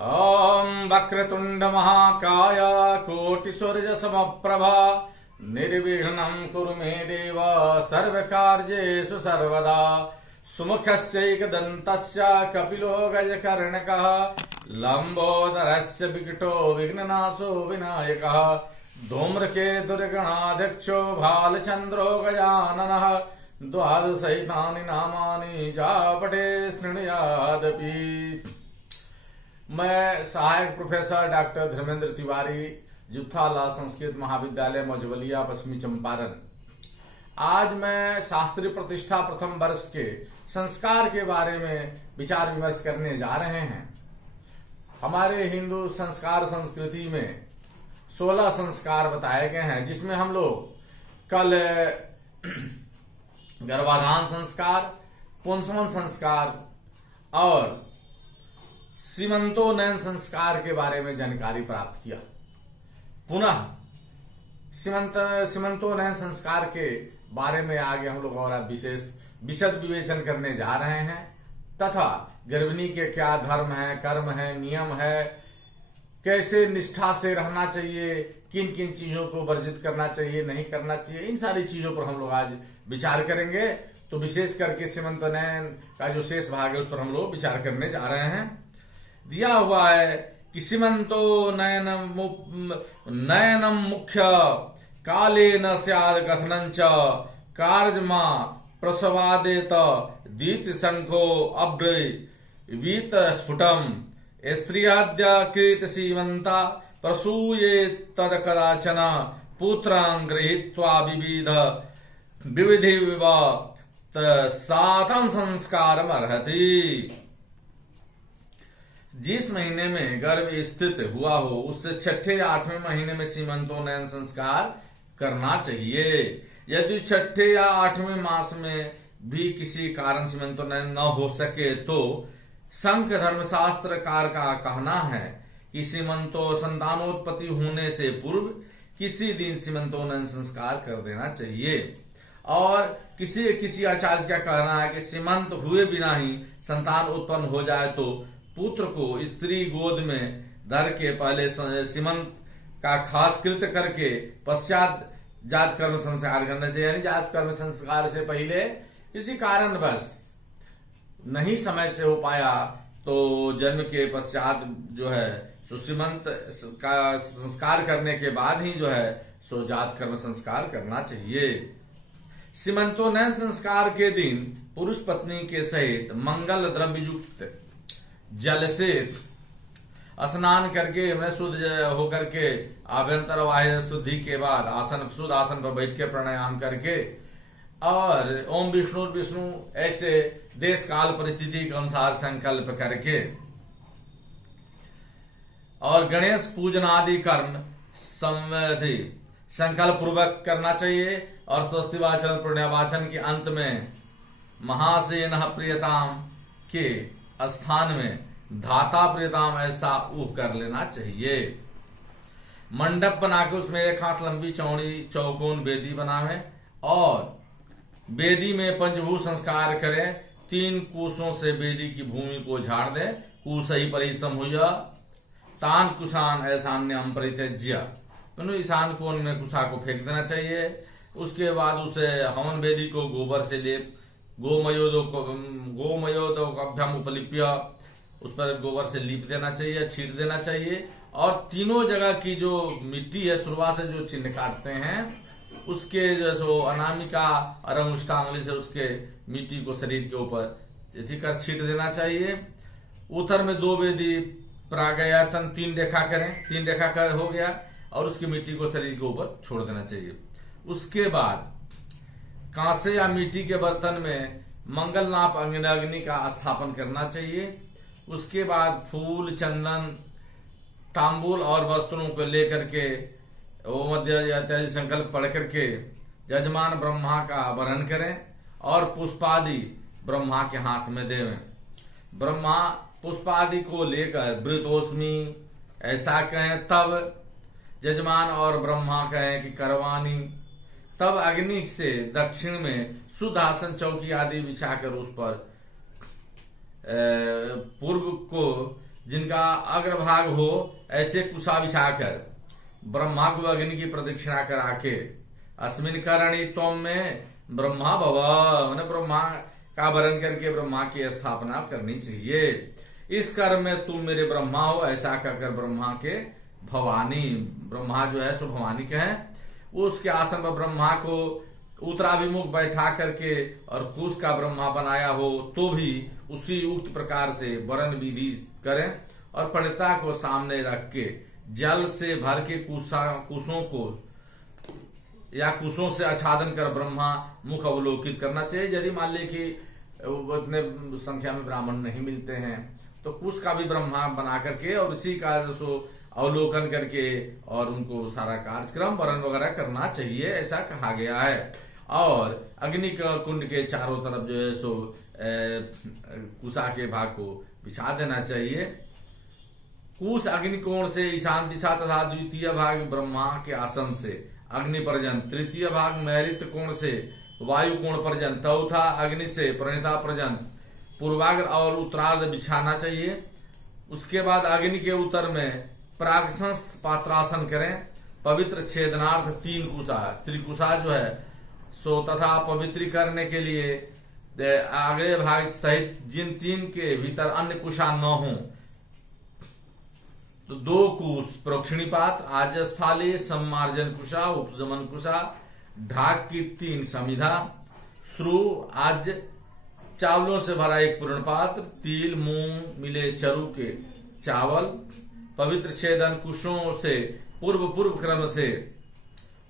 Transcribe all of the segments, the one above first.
ॐ वक्रतुण्ड महाकाय कोटिसूर्यसमप्रभा निर्विघ्नं कुरु मे देव सर्वकार्येषु सर्वदा। सुमुखस्यैकदन्तस्य कपिलो गजकर्णकः लम्बोदरस्य विकटो विघ्ननाशो विनायकः धूम्रकेतुर्गणाध्यक्षो भालचन्द्रो गजाननः द्वादशैतानि नामानि जापटे शृणुयादपि। मैं सहायक प्रोफेसर डॉक्टर धर्मेंद्र तिवारी, जुत्थालाल संस्कृत महाविद्यालय मझवलिया, पश्चिमी चंपारण। आज मैं शास्त्रीय प्रतिष्ठा प्रथम वर्ष के संस्कार के बारे में विचार विमर्श करने जा रहे हैं। हमारे हिंदू संस्कार संस्कृति में 16 संस्कार बताए गए हैं, जिसमें हम लोग कल गर्भाधान संस्कार, पुंसवन संस्कार और सीमंतोन्नयन संस्कार के बारे में जानकारी प्राप्त किया। पुनः सीमंतोन्नयन संस्कार के बारे में आगे हम लोग और विशद विवेचन करने जा रहे हैं, तथा गर्भिणी के क्या धर्म है, कर्म है, नियम है, कैसे निष्ठा से रहना चाहिए, किन किन चीजों को वर्जित करना चाहिए, नहीं करना चाहिए, इन सारी चीजों पर हम लोग आज विचार करेंगे। तो विशेष करके सीमंतोन्नयन का जो शेष भाग है उस पर हम लोग विचार करने जा रहे हैं। दिया हुआ है कि सीमंतो नयनम मुख्य काले न स्याद कथनं च कार्जमा प्रसवादेत दीत संको अब्रवीत स्फुटम स्त्रियाद्य कृत सीमंता प्रसूये तद कदाचन पुत्रं गृहीत्वा विविधि सातम संस्कारम अर्हति। जिस महीने में गर्भ स्थित हुआ हो उससे 6ठे या 8वें महीने में सीमंतोन्नयन संस्कार करना चाहिए। यदि 6ठे या 8वें मास में भी किसी कारण सीमंतोन्नयन न हो सके तो संघ धर्मशास्त्रकार का कहना है कि संतानोत्पत्ति होने से पूर्व किसी दिन सीमंतोन्नयन संस्कार कर देना चाहिए। और किसी आचार्य का कहना है कि सीमंत हुए बिना ही संतान उत्पन्न हो जाए तो पुत्र को स्त्री गोद में धर के पहले सीमंत का खास कृत करके पश्चात जात कर्म संस्कार करना चाहिए। यानी जात कर्म संस्कार से पहले किसी कारणवश नहीं समय से हो पाया तो जन्म के पश्चात जो है सो सीमंत का संस्कार करने के बाद ही जो है सो जात कर्म संस्कार करना चाहिए। सीमंतोन्नयन संस्कार के दिन पुरुष पत्नी के सहित मंगल द्रव्य युक्त जल से स्नान करके शुद्ध होकर के आभ्यंतर वायु शुद्धि के बाद शुद्ध आसन पर बैठ के प्राणायाम करके और ओम विष्णु विष्णु ऐसे देश काल परिस्थिति के अनुसार संकल्प करके और गणेश पूजन आदि कर्म संविधि संकल्प पूर्वक करना चाहिए। और स्वस्ति वाचन पुण्यवाचन के अंत में महासेन प्रियताम के स्थान में धाता प्रियताम ऐसा ऊह कर लेना चाहिए। मंडप बना के उसमें एक हाथ लंबी चौड़ी चौकोन वेदी बनावे और वेदी में पंचभूत संस्कार करें। 3 कुशों से वेदी की भूमि को झाड़ दे। कुश ही परिश्रम हुआ तान कुशान ऐसान्यम परित्यज्य, ईशान कोण में कुशा को फेंक देना चाहिए। उसके बाद उसे हवन वेदी को गोबर से लेप गोमयोदो अभ्यम उपलिप्य उस पर गोबर से लीप देना चाहिए, छीट देना चाहिए। और तीनों जगह की जो मिट्टी है शुरुआत से जो चिन्ह काटते हैं उसके जो सो अनामिका और अंगुष्ठांगुली से उसके मिट्टी को शरीर के ऊपर कर छीट देना चाहिए। उत्तर में 2 वेदी प्रागयातन 3 रेखा करें, 3 रेखा कर हो गया और उसकी मिट्टी को शरीर के ऊपर छोड़ देना चाहिए। उसके बाद कांसे या मिट्टी के बर्तन में मंगल नाप अग्नि का स्थापन करना चाहिए। उसके बाद फूल, चंदन, तांबूल और वस्त्रों को लेकर के मध्य इत्यादि संकल्प पढ़ करके यजमान ब्रह्मा का वरण करें और पुष्पादि ब्रह्मा के हाथ में देवें। ब्रह्मा पुष्पादि को लेकर वृतोस्मि ऐसा कहें, तब यजमान और ब्रह्मा कहें कि करवानी। तब अग्नि से दक्षिण में शुद्ध आसन चौकी आदि बिछाकर उस पर पूर्व को जिनका अग्रभाग हो ऐसे कुशा बिछाकर ब्रह्मा को अग्नि की प्रदक्षिणा करा के अस्मिन करणी तोम में ब्रह्मा भव, मैंने ब्रह्मा का वरण करके ब्रह्मा की स्थापना करनी चाहिए। इस कर्म में तुम मेरे ब्रह्मा हो, ऐसा कहकर ब्रह्मा के भवानी, ब्रह्मा जो है सो भवानी के हैं, उसके आसन पर ब्रह्मा को उत्तराभिमुख बैठा करके और कुश का ब्रह्मा बनाया हो तो भी उसी उक्त प्रकार से वरण विधि करें और पंडिता को सामने रख के जल से भर के कुशों को या कुशों से आच्छादन कर ब्रह्मा मुख अवलोकित करना चाहिए। यदि मान लीजिए कि उतने संख्या में ब्राह्मण नहीं मिलते हैं तो कुश का भी ब्रह्मा बना करके और इसी का जो अवलोकन करके और उनको सारा कार्यक्रम वरण वगैरह करना चाहिए, ऐसा कहा गया है। और अग्नि कुंड के चारों तरफ जो है सो कुशा के भाग को बिछा देना चाहिए। कुश अग्निकोण से ईशान दिशा तथा द्वितीय भाग ब्रह्मा के आसन से अग्नि पर्यंत, तृतीय भाग नैऋत्य कोण से वायु कोण पर्यंत, चौथा अग्नि से प्रणिता पर्यंत पूर्वाग्र और उत्तरार्ध बिछाना चाहिए। उसके बाद अग्नि के उत्तर में प्रागसंस्थ पात्रासन करें। पवित्र छेदनार्थ 3 कुशा, त्रिकुशा जो है सो तथा पवित्री करने के लिए अगले भाग सहित जिन 3 के भीतर अन्य कुशा न हो तो 2 कुश प्रोक्षणीपात, आजस्थाली, सम्मार्जन कुशा, उपशमन कुशा, ढाक की 3 समिधा, श्रु, आज चावलों से भरा 1 पूर्ण पात्र, तिल मूंग मिले चरु के चावल, पवित्र छेदन कुशों से पूर्व क्रम से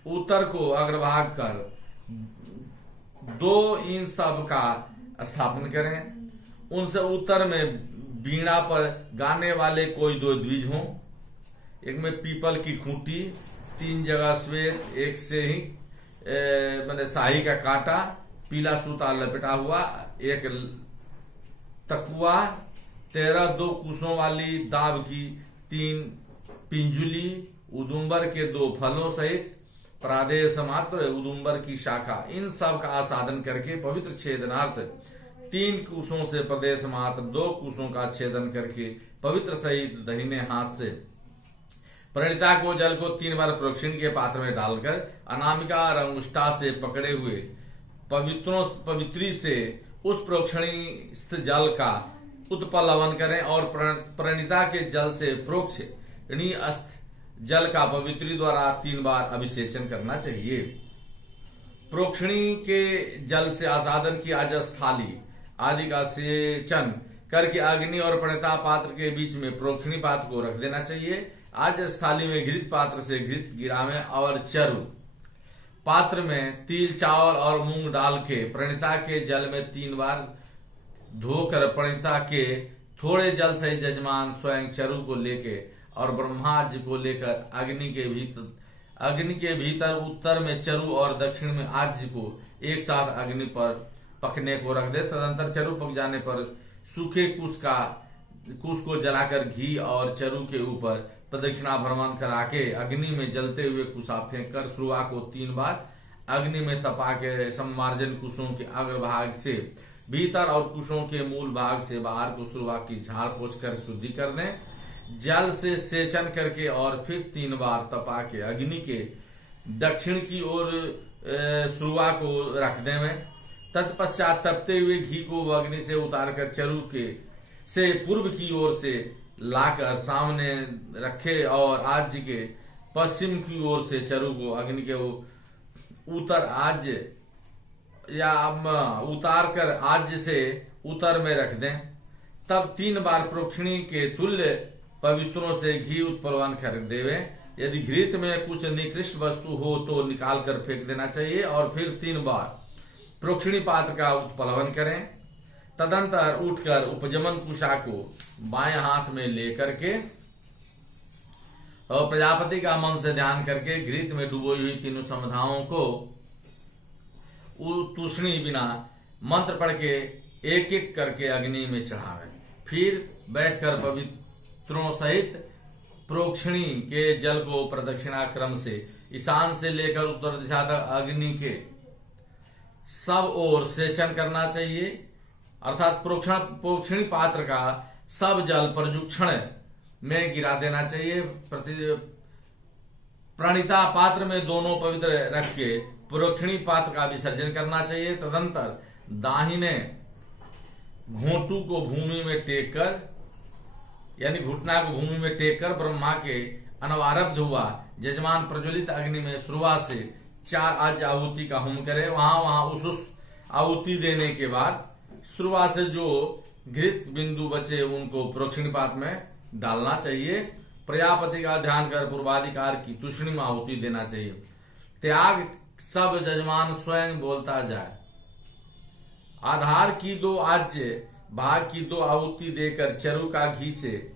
उत्तर को अग्रभाग कर 2 इन सब का स्थापन करें। उनसे उत्तर में वीणा पर गाने वाले कोई 2 द्विज हों। एक में पीपल की खूंटी, 3 जगह श्वेत, एक से ही मैंने शाही का कांटा, पीला सूता लपेटा हुआ, एक तकुआ, 13 2 कुशों वाली दाब की 3 पिंजुली, उदुम्बर के 2 फलों सहित प्रादेश मात्र उदुम्बर की शाखा, इन सब का आसादन करके पवित्र छेदनार्थ 3 कुशों से प्रदेश मात्र 2 कुशों का छेदन करके पवित्र सहित दाहिने हाथ से प्रणिता को जल को 3 बार प्रोक्षण के पात्र में डालकर अनामिका और अंगुष्ठा से पकड़े हुए पवित्री से उस प्रोक्षणी जल का उत्पलवन करें और प्रणिता के जल से प्रोक्षणी जल का पवित्री द्वारा 3 बार अभिषेचन करना चाहिए। प्रोक्षणी के जल से आसादन की आजस्थाली आदि का सेचन करके अग्नि और प्रणिता पात्र के बीच में प्रोक्षणी पात्र को रख देना चाहिए। आज स्थाली में घृत पात्र से घृत गिरावें और चरु पात्र में तिल, चावल और मूंग डाल के प्रणिता के जल में 3 बार धोकर प्रणिता के थोड़े जल से जजमान स्वयं चरु को लेके और ब्रह्मा जी को लेकर अग्नि के भीतर उत्तर में चरु और दक्षिण में आज्य को एक साथ अग्नि पर पकने को रख दे। तदंतर चरु पक जाने पर सूखे कुश को जलाकर घी और चरु के ऊपर प्रदक्षिणा भ्रमण करा के अग्नि में जलते हुए कुशा फेंक कर सुरुआ को 3 बार अग्नि में तपा के सम्मार्जन कुशों के अग्रभाग से भीतर और कुशों के मूल भाग से बाहर को सुरुआ की झाड़ पोंछ कर शुद्धि कर दें। जल से सेचन करके और फिर 3 बार तपा के अग्नि के दक्षिण की ओर सुरुआ को रख दें। तत्पश्चात तपते हुए घी को अग्नि से उतार कर चरु के से पूर्व की ओर से लाकर सामने रखे और आज्य के पश्चिम की ओर से चरु को अग्नि के उत्तर आज्य या उतार कर आज्य से उत्तर में रख दें। तब 3 बार प्रोक्षणी के तुल्य पवित्रों से घी उत्पलवन कर देवे। यदि घृत में कुछ निकृष्ट वस्तु हो तो निकाल कर फेंक देना चाहिए और फिर 3 बार प्रोक्षणी पात्र का उत्पलवन करें। तदंतर उठकर उपजमन कुशा को बाएं हाथ में लेकर के और प्रजापति का मन से ध्यान करके घृत में डुबोई हुई 3 समिधाओं को तूषणी बिना मंत्र पढ़ के एक एक करके अग्नि में चढ़ावे। फिर बैठकर पवित्रों सहित प्रोक्षणी के जल को प्रदक्षिणा क्रम से ईशान से लेकर उत्तर दिशा तक अग्नि के सब ओर सेचन करना चाहिए। अर्थात प्रोक्षणी पात्र का सब जल प्रजुक्षण में गिरा देना चाहिए। प्रणिता पात्र में दोनों पवित्र रख के प्रोक्षणी पात्र का विसर्जन करना चाहिए। तदंतर दाहिने घोंटू को भूमि में टेक कर, यानी घुटना को भूमि में टेक कर ब्रह्मा के अनवारब्ध हुआ यजमान प्रज्वलित अग्नि में शुरुआत से 4 आज आहुति का होम करे। वहां उस आहुति देने के बाद शुरुआत से जो घृत बिंदु बचे उनको प्रोक्षणीपात में डालना चाहिए। प्रजापति का ध्यान कर पूर्वाधिकार की तुष्णि में आहुति देना चाहिए। त्याग सब यजमान स्वयं बोलता जाए। आधार की 2 आज्य भाग की 2 आहुति देकर चरु का घी से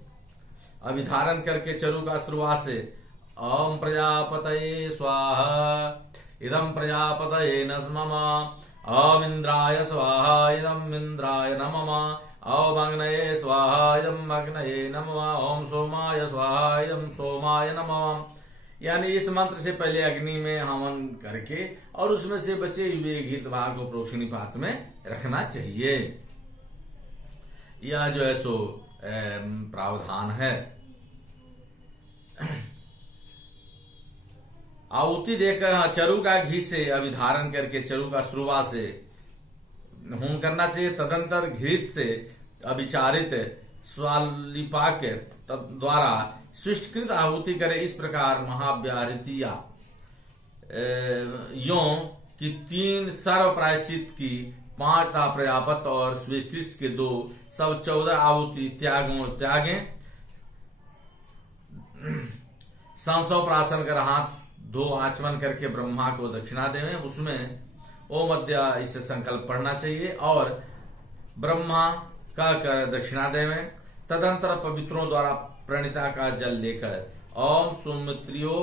अभिधारण करके चरु का शुरुआत से ओम प्रजापतये स्वाहा इदं प्रजापतये नमः, ओम इंद्राय स्वाहा इदं इंद्राय नमः, ओम अग्नये स्वाहा इदं अग्नये नमः, ओम सोमाय स्वाहा इदं सोमाय नमः। यानी इस मंत्र से पहले अग्नि में हवन करके और उसमें से बचे हुए घृत भाग को प्रोक्षणी पात्र में रखना चाहिए। यह जो है सो प्रावधान है। आहुति देकर चरु का घी से अभिधारण करके चरु का शुरुआत से होम करना चाहिए। तदंतर घृत से अभिचारित स्वालिपाक द्वारा सृष्टिकृत आहुति करे। इस प्रकार महाव्याहृतिया यो की 3 सर्व प्रायश्चित की 5 था प्रजापत और स्वीकृष्ट के 2 सब 14 आहुति त्यागे। संसव प्राशन कर हाथ 2 आचमन करके ब्रह्मा को दक्षिणा देवें। उसमें ओ मध्य इसे संकल्प पढ़ना चाहिए और ब्रह्मा का कर दक्षिणा देवें। तदंतर पवित्रों द्वारा प्रणिता का जल लेकर ओम सुमित्रियो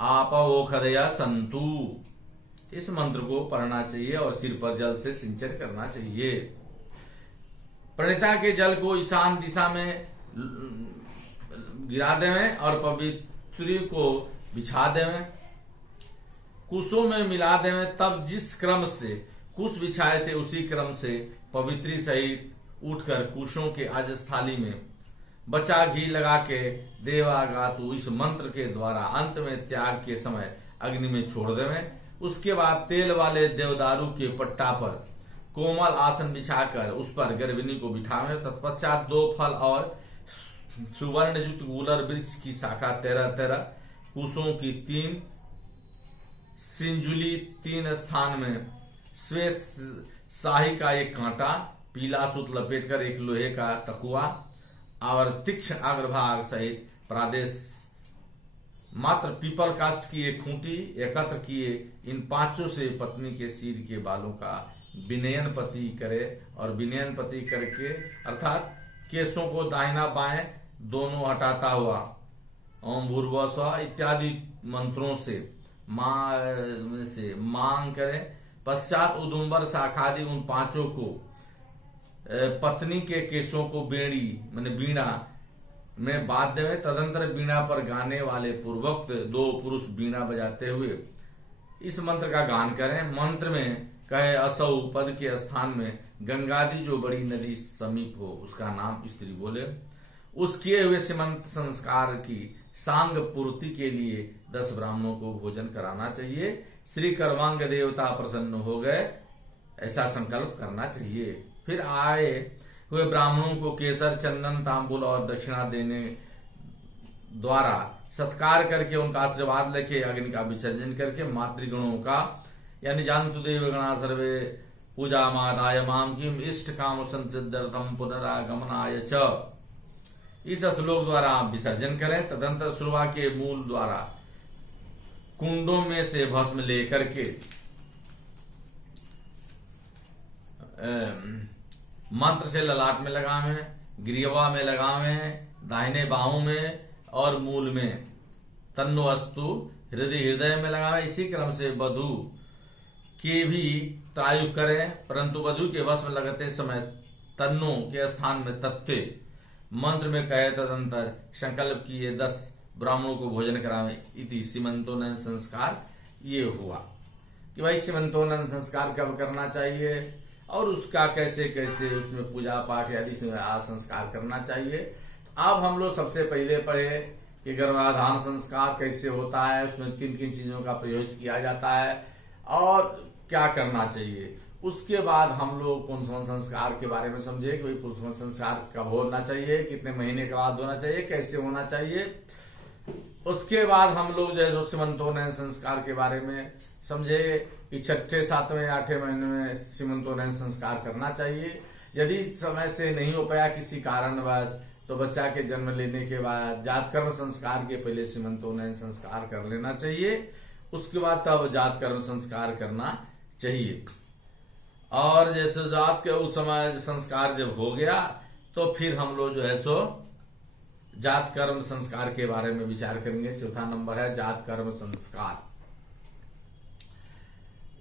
आपवोखदया संतु इस मंत्र को पढ़ना चाहिए और सिर पर जल से सिंचन करना चाहिए। प्रणिता के जल को ईशान दिशा में गिरा देवें और पवित्री को बिछा देवें, कुशों में मिला देवें। तब जिस क्रम से कुश बिछाए थे उसी क्रम से पवित्री सहित उठकर कुशों के आज स्थाली में बचा घी लगा के देवागातु इस मंत्र के द्वारा अंत में त्याग के समय अग्नि में छोड़ देवें। उसके बाद तेल वाले देवदारू के पट्टा पर कोमल आसन बिछाकर उस पर गर्भिणी को बिठावें। तत्पश्चात 2 फल और सुवर्ण युक्त गुलर वृक्ष की शाखा 13 कुशों की 3 सिंजुली 3 स्थान में श्वेत शाही का 1 कांटा, पीला सूत लपेटकर 1 लोहे का तकुआ और तीक्ष्ण अग्रभाग सहित प्रादेश मात्र पीपल काष्ठ की 1 खूंटी एकत्र किए। इन 5 से पत्नी के सिर के बालों का विनयन पति करे और विनयन पति करके अर्थात केशों को दाहिना बाएं दोनों हटाता हुआ ओम भूर्भुवः स्वः इत्यादि मंत्रों से मांग करें। पश्चात उदुम्बर शाखादि उन 5 को पत्नी के केशों को बेड़ी माने बीणा में बांध देवे। तदंतर बीणा पर गाने वाले पूर्वोक्त 2 पुरुष बीणा बजाते हुए इस मंत्र का गान करें। मंत्र में कहे असौ पद के स्थान में गंगादि जो बड़ी नदी समीप हो उसका नाम स्त्री बोले। उस किए हुए सीमंत संस्कार की सांग पूर्ति के लिए 10 ब्राह्मणों को भोजन कराना चाहिए। श्री कर्मांग देवता प्रसन्न हो गए ऐसा संकल्प करना चाहिए। फिर आए हुए ब्राह्मणों को केसर चंदन तांबूल और दक्षिणा देने द्वारा सत्कार करके उनका आशीर्वाद लेके अग्नि का विसर्जन करके मातृगणों का यानी जानतु देव गणा सर्वे पूजा मादाय माम किम इष्ट काम संसिद्धर्थम पुनरागमनाय च इस श्लोक द्वारा आप विसर्जन करें। तदंतर शुरुआ के मूल द्वारा कुंडों में से भस्म लेकर के मंत्र से ललाट में लगावें, ग्रीवा में लगावें, दाहिने बाहों में और मूल में, तन्नो अस्तु हृदय में लगावें। इसी क्रम से वधु के भी त्रायु करें, परंतु वधु के भस्म लगाते समय तन्नो के स्थान में तत्व मंत्र में कहे। तदंतर संकल्प किए 10 ब्राह्मणों को भोजन करावें। इति सीमंतोन्नयन संस्कार ये हुआ कि भाई सीमंतोन्नयन संस्कार कब करना चाहिए और उसका कैसे कैसे उसमें पूजा पाठ आदि संस्कार करना चाहिए। अब हम लोग सबसे पहले पढ़े कि गर्भाधान संस्कार कैसे होता है, उसमें किन किन चीजों का प्रयोग किया जाता है और क्या करना चाहिए। उसके बाद हम लोग पुंसवन संस्कार के बारे में समझे कि भाई पुंसवन संस्कार कब होना चाहिए, कितने महीने के बाद होना चाहिए, कैसे होना चाहिए। उसके बाद हम लोग जो है सीमंतोन्नयन संस्कार के बारे में समझे कि छठे, सातवें, आठवें महीने में सीमंतोन्नयन संस्कार करना चाहिए। यदि समय से नहीं हो पाया किसी कारणवश तो बच्चा के जन्म लेने के बाद जातकर्म संस्कार के पहले सीमंतोन्नयन संस्कार कर लेना चाहिए, उसके बाद तब जातकर्म संस्कार करना चाहिए। और जैसे जात के उस समय संस्कार जब हो गया तो फिर हम लोग जो है सो जात कर्म संस्कार के बारे में विचार करेंगे। चौथा नंबर है जात कर्म संस्कार।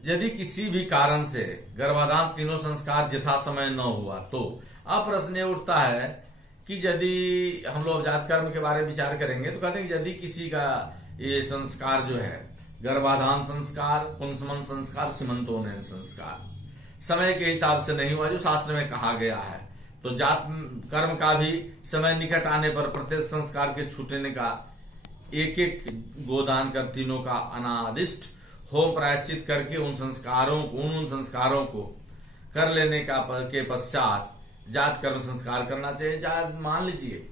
यदि किसी भी कारण से गर्भाधान तीनों संस्कार यथा समय न हुआ तो अब प्रश्न ये उठता है कि यदि हम लोग जात कर्म के बारे में विचार करेंगे तो कहते हैं कि यदि किसी का ये संस्कार जो है गर्भाधान संस्कार, पुंसवन संस्कार, सीमंतोन्नयन संस्कार समय के हिसाब से नहीं हुआ जो शास्त्र में कहा गया है, तो जात कर्म का भी समय निकट आने पर प्रत्येक संस्कार के छूटने का एक एक गोदान कर तीनों का अनादिष्ट होम प्रायश्चित करके उन संस्कारों को कर लेने का के पश्चात जात कर्म संस्कार करना चाहिए। मान लीजिए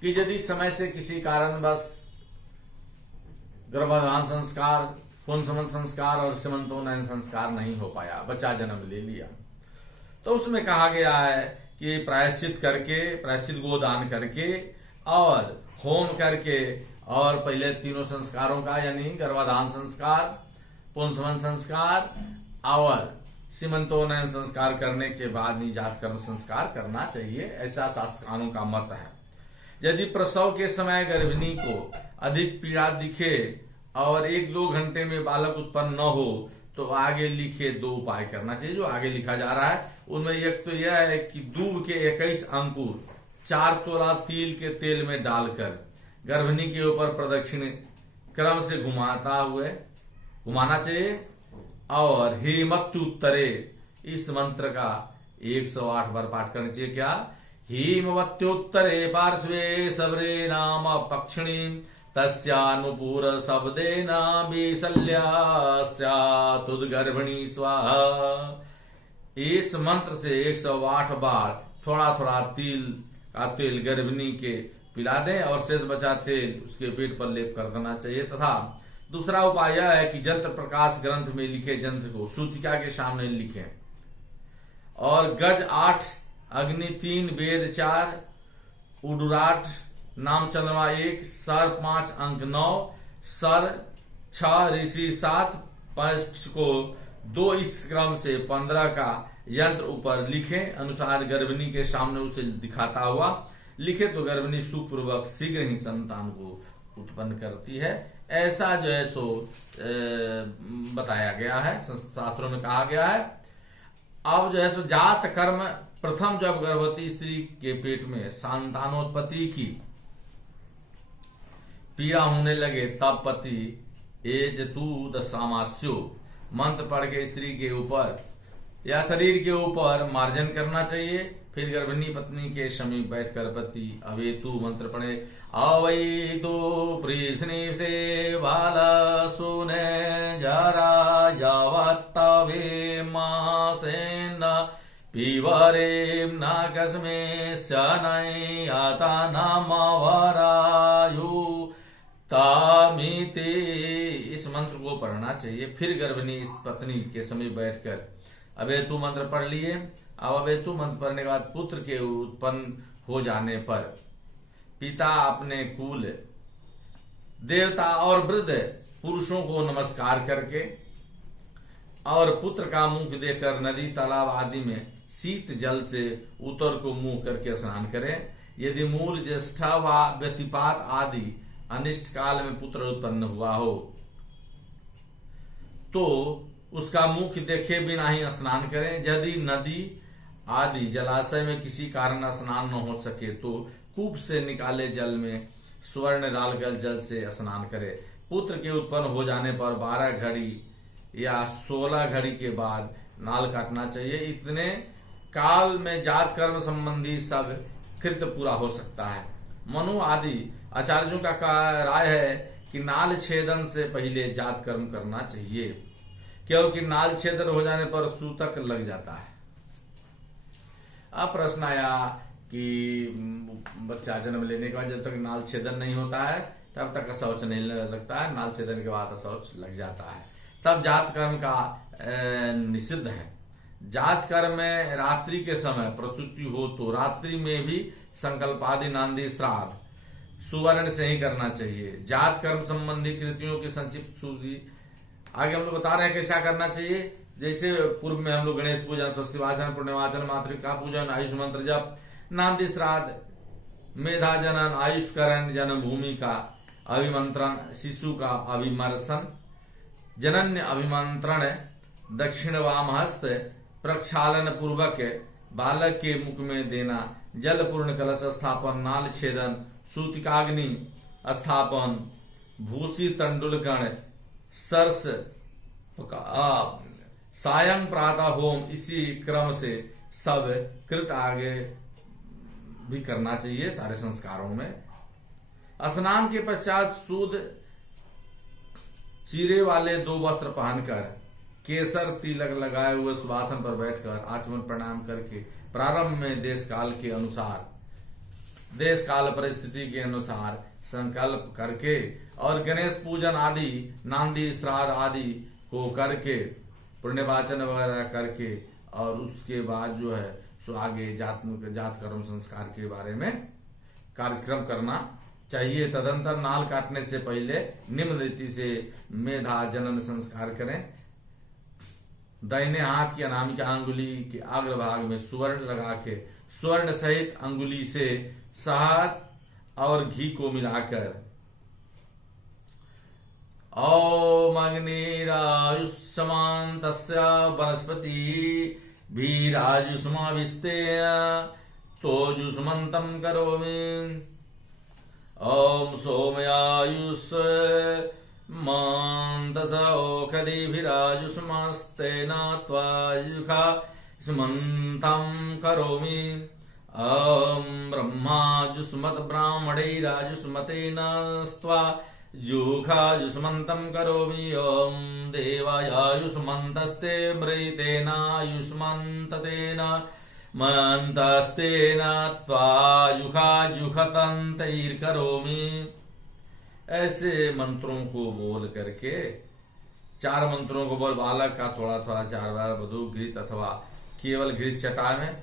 कि यदि समय से किसी कारणवश गर्भाधान संस्कार, पुंसवन संस्कार और सीमंतोन्नयन संस्कार नहीं हो पाया, बच्चा जन्म ले लिया, तो उसमें कहा गया है कि प्रायश्चित गोदान करके और होम करके और पहले तीनों संस्कारों का यानी गर्भाधान संस्कार, पुंसवन संस्कार और सीमंतोन्नयन संस्कार करने के बाद ही जात कर्म संस्कार करना चाहिए, ऐसा शास्त्रकारों का मत है। यदि प्रसव के समय गर्भिणी को अधिक पीड़ा दिखे और 1-2 घंटे में बालक उत्पन्न न हो तो आगे लिखे 2 उपाय करना चाहिए। जो आगे लिखा जा रहा है उनमें एक तो यह है कि दूब के 21 अंकुर 4 तोला तिल के तेल में डालकर गर्भिणी के ऊपर प्रदक्षिण क्रम से घुमाना चाहिए और हेमत्युत्तरे इस मंत्र का 108 बार पाठ करना चाहिए। क्या? हेमवत्योत्तरे पार्श्वे सबरे नाम पक्षिणी तस्यानुपूर शब्देन गर्भिणी स्वाहा। इस मंत्र से 108 बार थोड़ा थोड़ा तिल का तेल गर्भिणी के पिला दें और शेष बचा तेल उसके पेट पर लेप कर देना चाहिए। तथा दूसरा उपाय यह है कि जंत्र प्रकाश ग्रंथ में लिखे जंत्र को सूतिका के सामने लिखें और गज 8, अग्नि 3, वेद 4, उडुराट नाम चंद्रमा 1, सर 5, अंक 9, सर 6, ऋषि 7, पक्ष को 2 इस क्रम से 15 का यंत्र ऊपर लिखें अनुसार गर्भिणी के सामने उसे दिखाता हुआ लिखे तो गर्भिणी सुखपूर्वक शीघ्र ही संतान को उत्पन्न करती है। ऐसा जो है सो बताया गया है, शास्त्रों में कहा गया है। अब जो है सो जात कर्म प्रथम जब गर्भवती स्त्री के पेट में संतानोत्पत्ति की पीड़ा होने लगे तब पति एज तू दशामास्यो मंत्र पढ़ के स्त्री के ऊपर या शरीर के ऊपर मार्जन करना चाहिए। फिर गर्भिणी पत्नी के समीप बैठकर पति अवेतु मंत्र पढ़े। अवैतु प्रीस्नि से बाला सुने जरा यावत्तवे मासेन पीवरे नाकस्मे शनै आता नामवरायु तामिते। इस मंत्र को पढ़ना चाहिए। फिर गर्भिणी इस पत्नी के समीप बैठकर अवेतु मंत्र पढ़ लिए। अब अवेतु मंत्र पढ़ने के बाद पुत्र के उत्पन्न हो जाने पर पिता अपने कुल देवता और वृद्ध पुरुषों को नमस्कार करके और पुत्र का मुख देखकर नदी तालाब आदि में शीत जल से उत्तर को मुंह करके स्नान करें। यदि मूल ज्येष्ठा व व्यतिपात आदि अनिष्ट काल में पुत्र उत्पन्न हुआ हो तो उसका मुख देखे बिना ही स्नान करें। यदि नदी आदि जलाशय में किसी कारण स्नान न हो सके तो कूप से निकाले जल में स्वर्ण डालकर जल से स्नान करें। पुत्र के उत्पन्न हो जाने पर 12 घड़ी या 16 घड़ी के बाद नाल काटना चाहिए। इतने काल में जात कर्म संबंधी सब कृत्य पूरा हो सकता है। मनु आदि आचार्यों का राय है कि नाल छेदन से पहले जात कर्म करना चाहिए, क्योंकि नाल छेदन हो जाने पर सूतक लग जाता है। अब प्रश्न आया कि बच्चा जन्म लेने के बाद जब तक नाल छेदन नहीं होता है तब तक शौच नहीं लगता है, नाल छेदन के बाद शौच लग जाता है, तब जात कर्म का निषिद्ध है। जात कर्म में रात्रि के समय प्रसूति हो तो रात्रि में भी संकल्पादि नांदी श्राद्ध सुवर्ण से ही करना चाहिए। जात कर्म संबंधी कृतियों की संक्षिप्त सूची आगे हम लोग बता रहे हैं कैसा करना चाहिए। जैसे पूर्व में हम लोग गणेश पूजन, स्वस्ति वाचन, पुण्यवाचन, मातृका पूजन, आयुष मंत्र जप, नांदी श्राद्ध, मेधा जनन, आयुष्करण, जन्म भूमि का अभिमंत्रण, शिशु का अभिमर्शन, जनन्य अभिमंत्रण, दक्षिण वाम हस्त प्रक्षालन पूर्वक बालक के मुख में देना, जल पूर्ण कलश स्थापन, नाल छेदन, सूतिकाग्नि स्थापन, भूसी तंडुलकण, सरस सायं प्रातः होम, इसी क्रम से सब कृत आगे भी करना चाहिए सारे संस्कारों में। स्नान के पश्चात शुद्ध चीरे वाले 2 वस्त्र पहनकर केसर तिलक लगाए हुए सुवासन पर बैठकर आचमन प्रणाम करके प्रारंभ में देश काल परिस्थिति के अनुसार संकल्प करके और गणेश पूजन आदि, नांदी श्राद्ध आदि को करके, पुण्यवाचन वगैरह करके, और उसके बाद जो है सो आगे जात कर्म संस्कार के बारे में कार्यक्रम करना चाहिए। तदंतर नाल काटने से पहले निम्न रीति से मेधा जनन संस्कार करें। दाहिने हाथ की अनामिका अंगुली के अग्रभाग में सुवर्ण लगा के स्वर्ण सहित अंगुली से शहद और घी को मिलाकर ओम अग्निरायुष्मान तस्य वनस्पति भीरायुष्माविस्ते तोजुष्मन्तं करोमि। ओम सोमयायुष मान्तस ओषधिभिरायुष्मस्तेन त्वायुषा सुमन्तं करोमि। ओम ब्रह्मायुष्मत् ब्राह्मणैरायुष्मतेन स्त्वा जुषायुष्मन्तं करोमि। ओम देवायुष्मन्तस्ते मृतेनायुष्मन्ततेन मन्तस्तेन त्वायुषायुषतन्तैर्करोमि। ऐसे मंत्रों को बोल करके 4 मंत्रों को बोल बालक का थोड़ा थोड़ा 4 बार वधू घृत अथवा केवल घृत चटा में,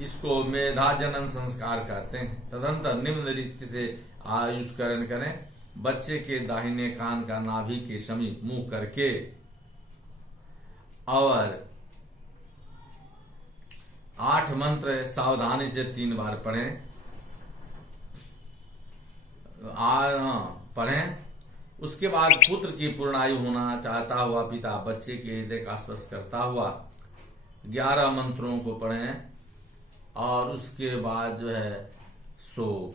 इसको मेधा जनन संस्कार कहते हैं। तदंतर निम्न रीति से आयुष्करण करें। बच्चे के दाहिने कान का नाभि के समीप मुंह करके और 8 मंत्र सावधानी से 3 बार पढ़ें। उसके बाद पुत्र की पूर्णायु होना चाहता हुआ पिता बच्चे के हृदय का स्पर्श करता हुआ 11 मंत्रों को पढ़ें और उसके बाद जो है सो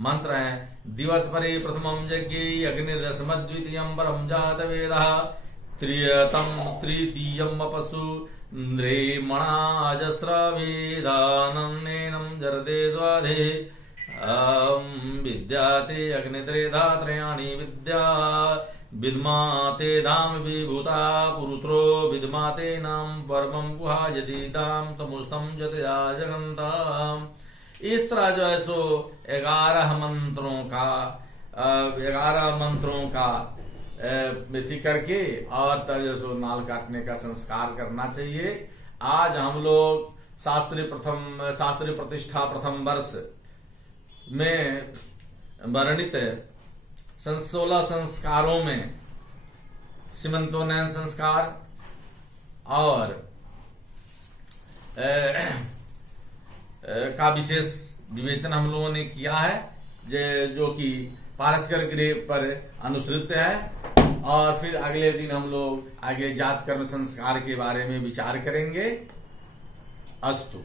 मंत्र है। दिवस परे प्रथमं यज्ञे अग्निरस्मद् द्वितीयं परं जात वेदः त्रियतं तृतीयं वपसु इन्द्रे मणाजस्रवेदानन्नेनं जरते स्वाधे। विद्याते अग्नित्रेधात्रयाणि विद्या विद्माते धाम विभूता पुरुत्रो विद्माते नाम परमं गुहायति दाम तमुस्तं जतया जगन्ताम। इस तरह जो है सो 11 मंत्रों का विधि करके और तब जो सो नाल काटने का संस्कार करना चाहिए। आज हम लोग शास्त्रीय प्रतिष्ठा प्रथम वर्ष में वर्णित 16 संस्कारों में सीमंतोन्नयन संस्कार और का विशेष विवेचन हम लोगों ने किया है, जो कि पारस्कर गृह पर अनुसृत है। और फिर अगले दिन हम लोग आगे जात कर्म संस्कार के बारे में विचार करेंगे। अस्तु।